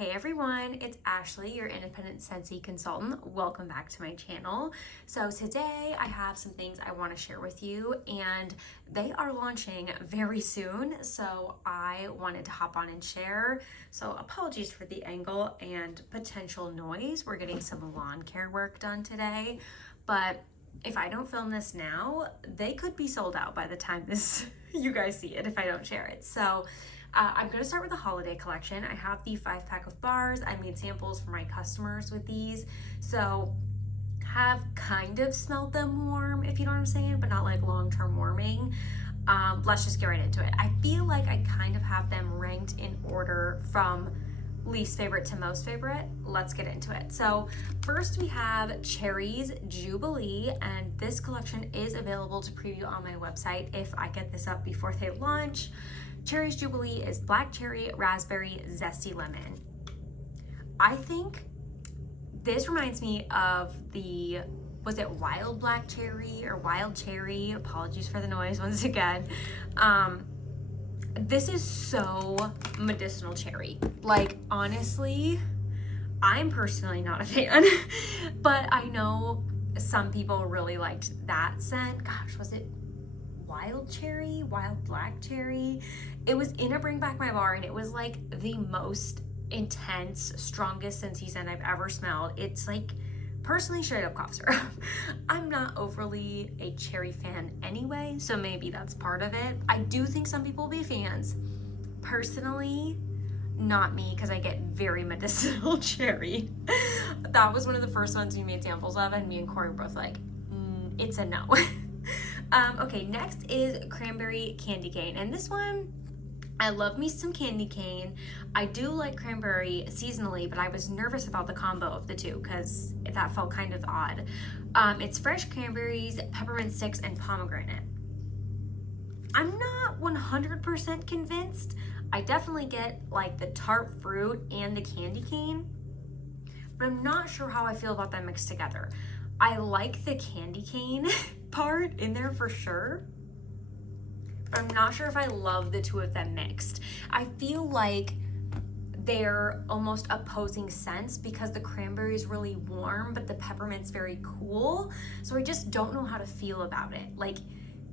Hey everyone, it's Ashley, your independent Scentsy consultant. Welcome back to my channel. So today I have some things I want to share with you and they are launching very soon. So I wanted to hop on and share. So apologies for the angle and potential noise. We're getting some lawn care work done today, but if I don't film this now, they could be sold out by the time you guys see it if I don't share it. So I'm going to start with the holiday collection. I have the 5-pack of bars. I made samples for my customers with these. So have kind of smelled them warm, if you know what I'm saying, but not like long-term warming. Let's just get right into it. I feel like I kind of have them ranked in order from least favorite to most favorite. Let's get into it. So first we have Cherries Jubilee, and this collection is available to preview on my website if I get this up before they launch. Cherries Jubilee is black cherry, raspberry, zesty lemon. I think this reminds me of was it wild black cherry or wild cherry? Apologies for the noise once again. This is so medicinal cherry. Like, honestly, I'm personally not a fan, but I know some people really liked that scent. Gosh, was it wild cherry, wild black cherry? It was in a Bring Back My Bar, and it was like the most intense, strongest Scentsy scent I've ever smelled. It's like personally straight up cough syrup. I'm not overly a cherry fan anyway, so maybe that's part of it. I do think some people will be fans. Personally, not me, because I get very medicinal cherry. That was one of the first ones we made samples of, and me and Corey were both like, it's a no. Okay, next is Cranberry Candy Cane, and this one, I love me some candy cane. I do like cranberry seasonally, but I was nervous about the combo of the two because that felt kind of odd. It's fresh cranberries, peppermint sticks, and pomegranate. I'm not 100% convinced. I definitely get like the tart fruit and the candy cane, but I'm not sure how I feel about them mixed together. I like the candy cane part in there for sure. I'm not sure if I love the two of them mixed. I feel like they're almost opposing scents because the cranberry is really warm, but the peppermint's very cool. So I just don't know how to feel about it. Like,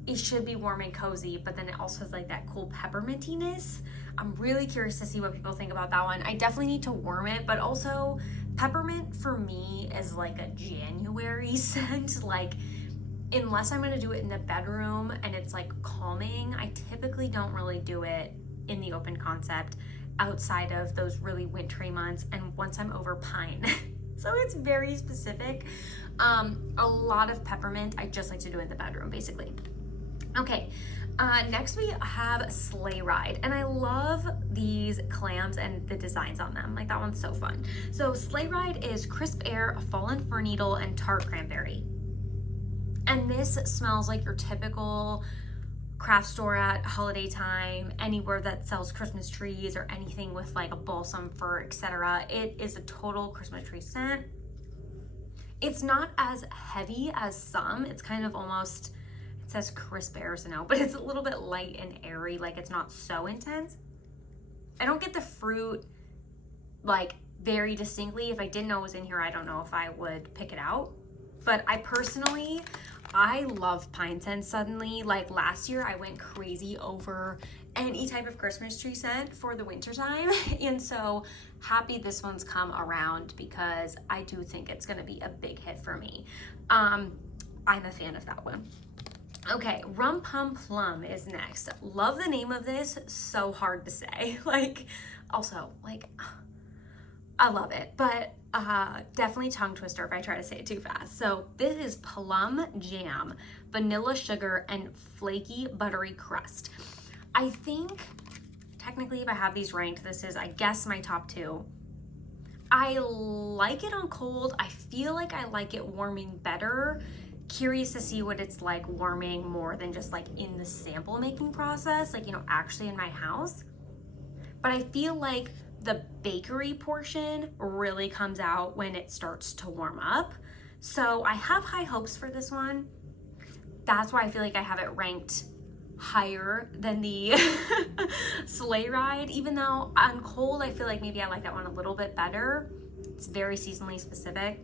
it should be warm and cozy, but then it also has like that cool peppermintiness. I'm really curious to see what people think about that one. I definitely need to warm it, but also peppermint for me is like a January scent. Like, unless I'm gonna do it in the bedroom and it's like calming, I typically don't really do it in the open concept outside of those really wintry months and once I'm over pine. So it's very specific. A lot of peppermint, I just like to do it in the bedroom, basically. Okay, next we have Sleigh Ride, and I love these clams and the designs on them. Like, that one's so fun. So Sleigh Ride is crisp air, fallen fir needle, and tart cranberry. And this smells like your typical craft store at holiday time, anywhere that sells Christmas trees or anything with like a balsam fir, etc. It is a total Christmas tree scent. It's not as heavy as some. It's kind of almost, it says crisp air, so no, but it's a little bit light and airy. Like, it's not so intense. I don't get the fruit like very distinctly. If I didn't know it was in here, I don't know if I would pick it out. But I love pine scents suddenly. Like, last year I went crazy over any type of Christmas tree scent for the winter time. And so happy this one's come around because I do think it's gonna be a big hit for me. I'm a fan of that one. Okay, Rum Pum Plum is next. Love the name of this, so hard to say. Like, also, like, I love it, but definitely tongue twister if I try to say it too fast. So this is plum jam, vanilla sugar, and flaky buttery crust. I think technically if I have these ranked, this is, I guess, my top two. I like it on cold. I feel like I like it warming better. Curious to see what it's like warming more than just like in the sample making process, like, you know, actually in my house. But I feel like the bakery portion really comes out when it starts to warm up. So I have high hopes for this one. That's why I feel like I have it ranked higher than the Sleigh Ride, even though on cold, I feel like maybe I like that one a little bit better. It's very seasonally specific.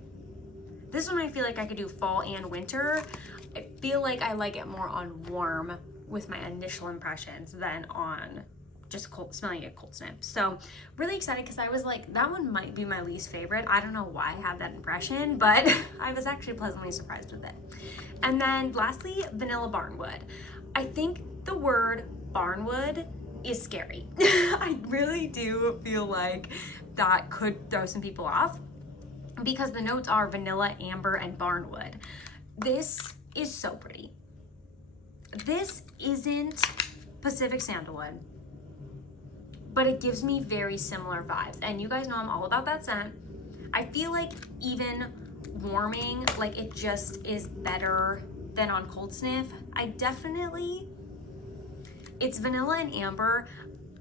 This one I feel like I could do fall and winter. I feel like I like it more on warm with my initial impressions than on just cold, smelling it cold snip. So really excited because I was like, that one might be my least favorite. I don't know why I had that impression, but I was actually pleasantly surprised with it. And then lastly, Vanilla Barnwood. I think the word barnwood is scary. I really do feel like that could throw some people off because the notes are vanilla, amber, and barnwood. This is so pretty. This isn't Pacific Sandalwood, but it gives me very similar vibes. And you guys know I'm all about that scent. I feel like even warming, like it just is better than on cold sniff. It's vanilla and amber.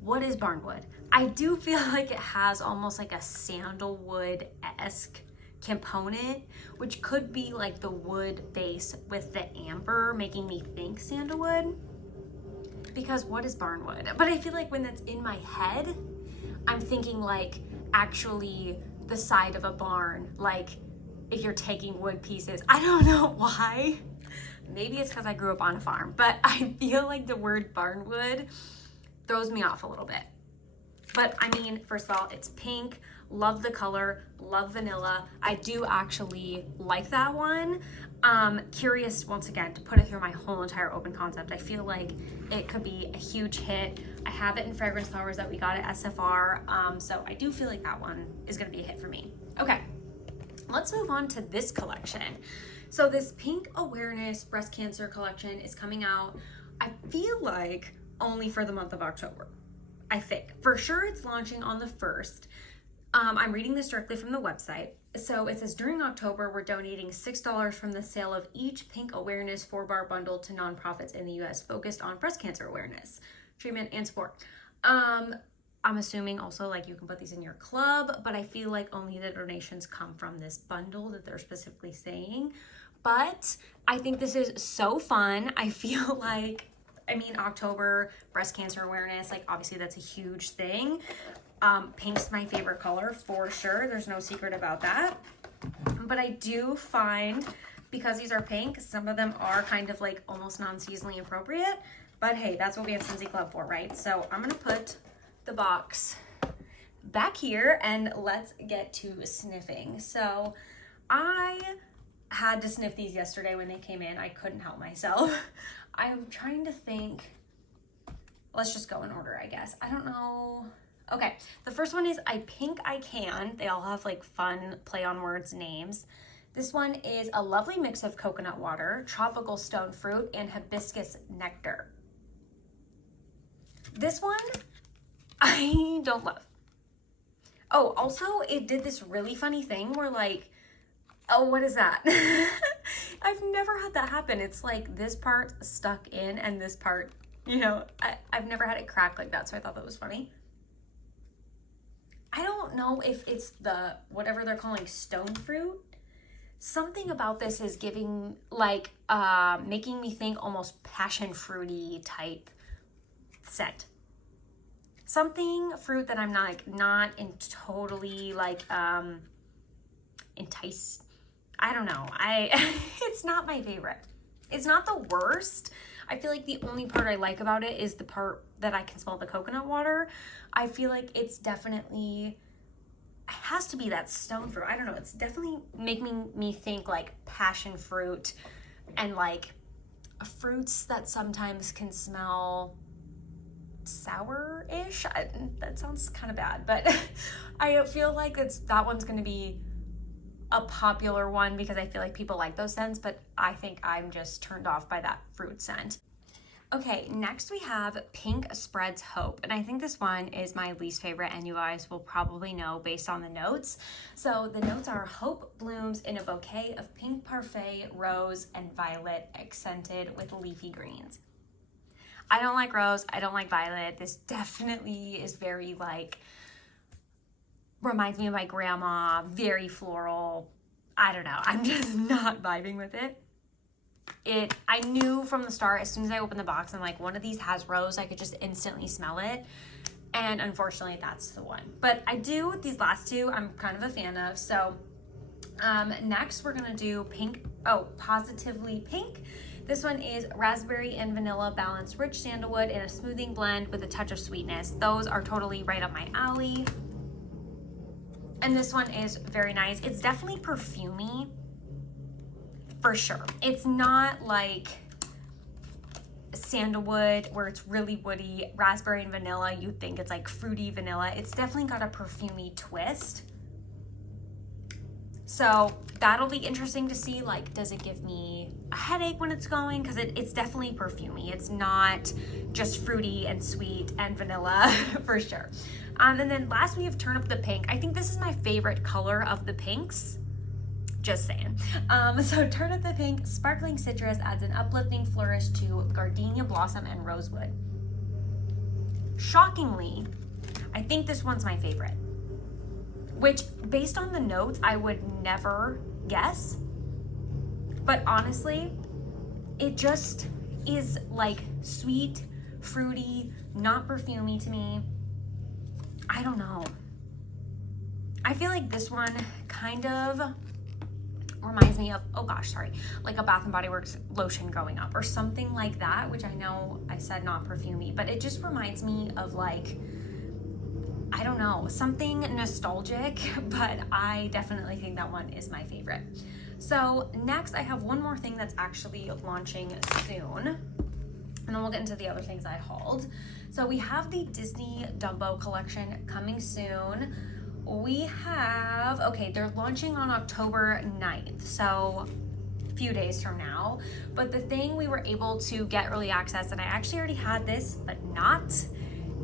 What is barnwood? I do feel like it has almost like a sandalwood-esque component, which could be like the wood base with the amber making me think sandalwood, because what is barnwood? But I feel like when that's in my head, I'm thinking like actually the side of a barn, like if you're taking wood pieces. I don't know why. Maybe it's because I grew up on a farm, but I feel like the word barnwood throws me off a little bit. But I mean, first of all, it's pink. Love the color, love vanilla. I do actually like that one. Curious, once again, to put it through my whole entire open concept. I feel like it could be a huge hit. I have it in Fragrance Flowers that we got at SFR. So I do feel like that one is gonna be a hit for me. Okay, let's move on to this collection. So this Pink Awareness Breast Cancer collection is coming out, I feel like, only for the month of October. I think. For sure it's launching on the 1st. I'm reading this directly from the website. So it says, during October, we're donating $6 from the sale of each Pink Awareness 4-bar bundle to nonprofits in the US focused on breast cancer awareness, treatment, and support. I'm assuming also like you can put these in your club, but I feel like only the donations come from this bundle that they're specifically saying. But I think this is so fun. I feel like, I mean, October, breast cancer awareness, like obviously that's a huge thing. Pink's my favorite color for sure. There's no secret about that. But I do find, because these are pink, some of them are kind of like almost non-seasonally appropriate. But hey, that's what we have Scentsy Club for, right? So I'm gonna put the box back here and let's get to sniffing. So I had to sniff these yesterday when they came in. I couldn't help myself. I'm trying to think. Let's just go in order, I guess. I don't know. Okay, the first one is I Pink I Can. They all have like fun play on words names. This one is a lovely mix of coconut water, tropical stone fruit, and hibiscus nectar. This one I don't love. Oh, also it did this really funny thing where like, oh, what is that? I've never had that happen. It's like this part stuck in and this part, you know, I've never had it crack like that, so I thought that was funny. I don't know if it's the, whatever they're calling stone fruit. Something about this is giving, like, making me think almost passion fruity type scent. Something fruit that I'm not in totally like, enticed. I don't know. It's not my favorite. It's not the worst. I feel like the only part I like about it is the part that I can smell the coconut water. I feel like it's definitely, it has to be that stone fruit. I don't know. It's definitely making me think like passion fruit and like fruits that sometimes can smell sour-ish. That sounds kind of bad, but I feel like that one's going to be a popular one because I feel like people like those scents, but I think I'm just turned off by that fruit scent. Okay, next we have Pink Spreads Hope, and I think this one is my least favorite, and you guys will probably know based on the notes. So the notes are hope blooms in a bouquet of pink parfait, rose, and violet, accented with leafy greens. I don't like rose, I don't like violet. This definitely is very like, reminds me of my grandma, very floral. I don't know, I'm just not vibing with it. I knew from the start, as soon as I opened the box, I'm like, one of these has rose. I could just instantly smell it. And unfortunately, that's the one. But I do, these last two, I'm kind of a fan of. So next we're gonna do pink. Oh, Positively Pink. This one is raspberry and vanilla balanced rich sandalwood in a smoothing blend with a touch of sweetness. Those are totally right up my alley. And this one is very nice. It's definitely perfumey, for sure. It's not like sandalwood where it's really woody, raspberry and vanilla. You'd think it's like fruity vanilla. It's definitely got a perfumey twist. So that'll be interesting to see. Like, does it give me a headache when it's going? Because it's definitely perfumey. It's not just fruity and sweet and vanilla for sure. And then last we have Turn Up the Pink. I think this is my favorite color of the pinks. Just saying. So Turn Up the Pink Sparkling Citrus adds an uplifting flourish to gardenia blossom and rosewood. Shockingly, I think this one's my favorite. Which, based on the notes, I would never guess. But honestly, it just is like sweet, fruity, not perfumey to me. I don't know. I feel like this one kind of reminds me of, oh gosh, sorry, like a Bath & Body Works lotion growing up or something like that, which I know I said not perfumey, but it just reminds me of like, I don't know, something nostalgic, but I definitely think that one is my favorite. So next I have one more thing that's actually launching soon, and then we'll get into the other things I hauled. So we have the Disney Dumbo collection coming soon. We have, okay, they're launching on October 9th, so a few days from now. But the thing, we were able to get early access, and I actually already had this, but not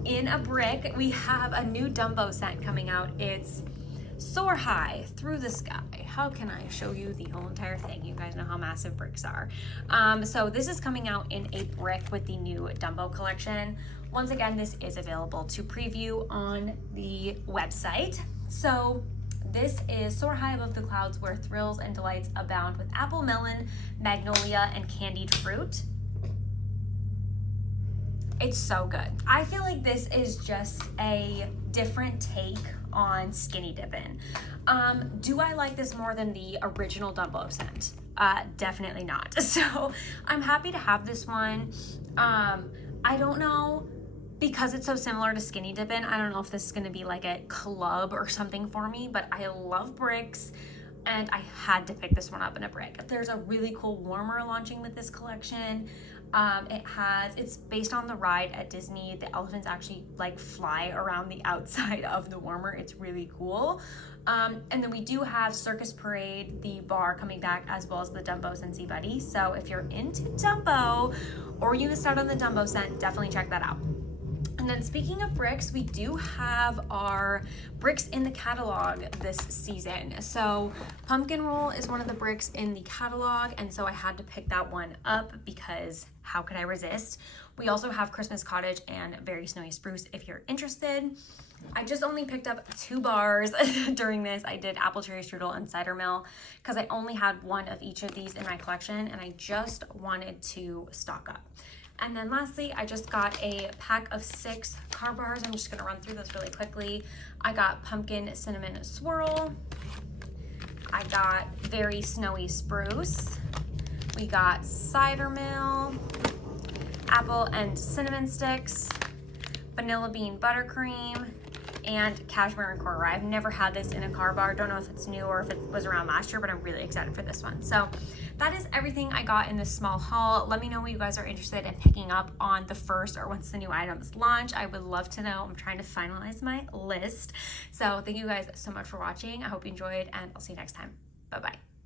in a brick. We have a new Dumbo scent coming out. It's Soar High Through the Sky. How can I show you the whole entire thing? You guys know how massive bricks are. So this is coming out in a brick with the new Dumbo collection. Once again, this is available to preview on the website. So this is Soar High Above the Clouds, where thrills and delights abound with apple, melon, magnolia, and candied fruit. It's so good. I feel like this is just a different take on skinny dipping. Do I like this more than the original Dumbo scent? Definitely not. So I'm happy to have this one. I don't know, because it's so similar to skinny dipping, I don't know if this is gonna be like a club or something for me, but I love bricks and I had to pick this one up in a brick. There's a really cool warmer launching with this collection. It's based on the ride at Disney. The elephants actually like fly around the outside of the warmer. It's really cool. And then we do have Circus Parade, the bar, coming back, as well as the Dumbo Scentsy Buddy. So if you're into Dumbo or you missed out on the Dumbo scent, definitely check that out. And then speaking of bricks, we do have our bricks in the catalog this season. So Pumpkin Roll is one of the bricks in the catalog, and so I had to pick that one up because how could I resist? We also have Christmas Cottage and Very Snowy Spruce if you're interested. I just only picked up 2 bars during this. I did Apple Cherry Strudel and Cider Mill because I only had one of each of these in my collection and I just wanted to stock up. And then lastly, I just got a pack of 6 car bars. I'm just gonna run through those really quickly. I got Pumpkin Cinnamon Swirl. I got Very Snowy Spruce. We got Cider Mill, Apple and Cinnamon Sticks, Vanilla Bean Buttercream, and Cashmere and Coral. I've never had this in a car bar. Don't know if it's new or if it was around last year, but I'm really excited for this one. So that is everything I got in this small haul. Let me know what you guys are interested in picking up on the first or once the new items launch. I would love to know. I'm trying to finalize my list. So thank you guys so much for watching. I hope you enjoyed, and I'll see you next time. Bye-bye.